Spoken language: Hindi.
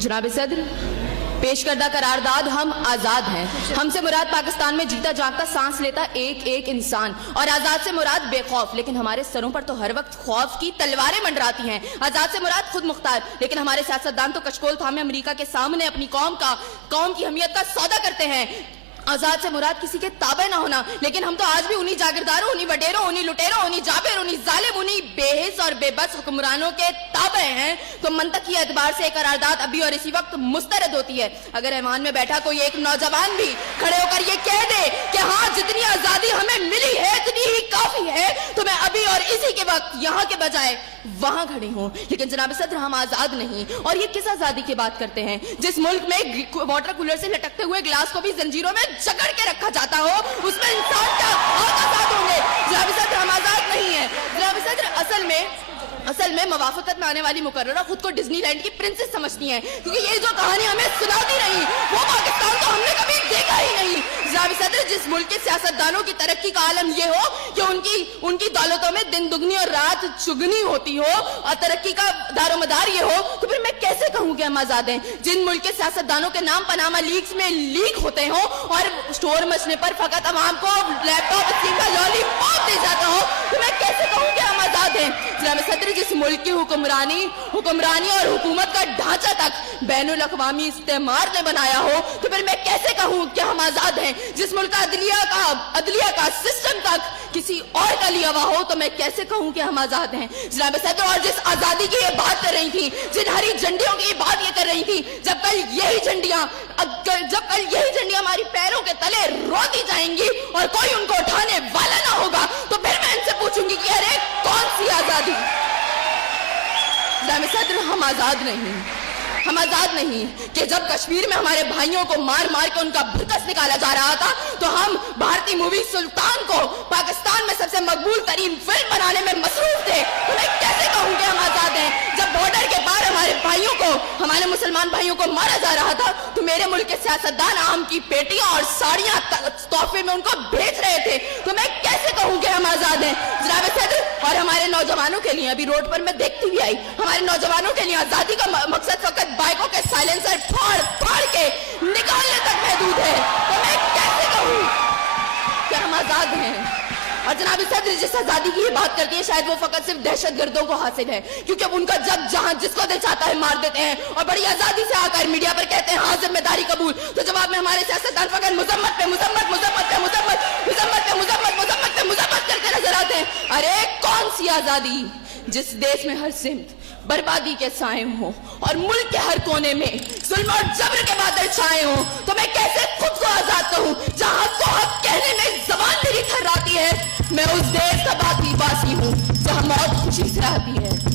जनाब सदर, पेश करदा करारदाद हम आजाद हैं। हमसे मुराद पाकिस्तान में जीता जागता सांस लेता एक एक इंसान, और आजाद से मुराद बेखौफ, लेकिन हमारे सरों पर तो हर वक्त खौफ की तलवारें मंडराती हैं। आजाद से मुराद खुद मुख्तार, लेकिन हमारे सियासतदान तो कशकोल थामे अमेरिका के सामने अपनी कौम की हमीयत का सौदा करते हैं। आजाद से मुराद किसी के ताबे ना होना, लेकिन हम तो आज भी उन्हीं जागीरदारों, उन्हीं वडेरों, उन्हीं लुटेरों, उन्हीं जाबिर, उन्हीं जालिम, उन्हीं बेहिस और बेबस हुक्मरानों के ताबे हैं। तो मंतकी एतबार से एक करारदाद अभी और इसी वक्त मुस्तरद होती है। अगर ऐवान में बैठा कोई एक नौजवान भी खड़े होकर ये कह दे कि हाँ, जितनी आजादी हमें मिली है इतनी ही काफी है, तो मैं अभी और इसी के वक्त यहाँ के बजाय वहां खड़ी हूं। लेकिन जनाब सदर, हम आजाद नहीं। और ये किस आजादी की बात करते हैं जिस मुल्क में वाटर कूलर से लटकते हुए गिलास को भी जंजीरों में जकड़ के रखा जाता हो, उसमें इंसान क्या आजाद होंगे? जनाब सदर, हम आजाद नहीं है। जनाब सदर, असल में मवाफकत में आने वाली मुकर्ररा खुद को डिज्नीलैंड की प्रिंसेस समझती हैं, क्योंकि ये जो कहानी हमें सुनाती रही वो पाकिस्तान तो हमने कभी देखा ही नहीं। जनाब सदर, जिस मुल्क के सियासतदानों की तरक्की का आलम ये हो कि उनकी दौलतों में दिन दुगनी और रात चुगनी होती हो, और तरक्की का दारोमदार ये हो, तो फिर मैं कैसे कहूँ कि हम आजाद हैं? जिन मुल्क के सियासतदानों के नाम पनामा लीक्स में लीक होते हो और स्टोर मचने पर फकत अवाम को लैपटॉप स्कीम का लॉलीपॉप दे जाता हो, तो मैं कैसे कहूँ कि हम आजाद हैं? जनाब सदर, जिस मुल्क की हुक्मरानी और हुकूमत का ढांचा तक बैनुल अक़वामी इस्तेमार ने बनाया हो, तो फिर मैं कैसे कहूँ कि हम आजाद हैं? जिस मुल्क का अदलिया का सिस्टम तक किसी और का लिया हुआ हो, तो मैं कैसे कहूँ कि हम आजाद हैं? जनाब सदर, और जिस आजादी की ये बात कर रही थी, जिन हरी झंडियों की बात ये कर रही थी, जब कल यही झंडियां हमारी पैरों के तले रोती जाएंगी और कोई उनको उठाने वाला ना होगा, तो फिर मैं इनसे पूछूंगी कि अरे कौन सी आजादी? जनाब सदर, हम आजाद नहीं कि जब कश्मीर में हमारे भाइयों को मार मार के उनका भरकस निकाला जा रहा था, तो हम भारतीय मूवी सुल्तान को पाकिस्तान में सबसे मकबूल तरीन फिल्म बनाने में मसरूफ थे। तो मैं कैसे कहूँ कि हम आजाद हैं? जब बॉर्डर के पार हमारे मुसलमान भाइयों को मारा जा रहा था, तो मेरे मुल्क के सियासतदान आम की पेटियां और साड़ियां तोहफे में उनको भेज रहे थे। तो मैं कैसे कहूँ कि हम आजाद हैं? जनाब सदर, और हमारे नौजवानों के लिए, अभी रोड पर मैं देखती भी आई, हमारे नौजवानों के लिए आजादी का मकसद फकत बाइकों के साइलेंसर फाड़ के निकालने तक महदूद है। तो मैं कैसे कहूँ कि हम आजाद हैं? और जनाब सदर, जिस आजादी की ये बात करती है, शायद वो फकत सिर्फ दहशतगर्दों को हासिल है, क्योंकि अब उनका जग जहां जिसको दिल चाहता है मार देते हैं और बड़ी आजादी से आकर मीडिया पर कहते हैं हाँ जिम्मेदारी कबूल। तो जवाब में हमारे सियासतदान फकत मुजम्मत करते नजर आते हैं। अरे कौन सी आजादी जिस देश में हर सिमत बर्बादी के साए हो और मुल्क के हर कोने में जुल्म और जबर के बादल छाए हो? तो मैं कैसे खुद को आजाद कहूँ जहाँ हक को हक कहने में जबान मेरी थर्राती है? मैं उस देश का बासी हूँ जहाँ मौत खुशी से आती है।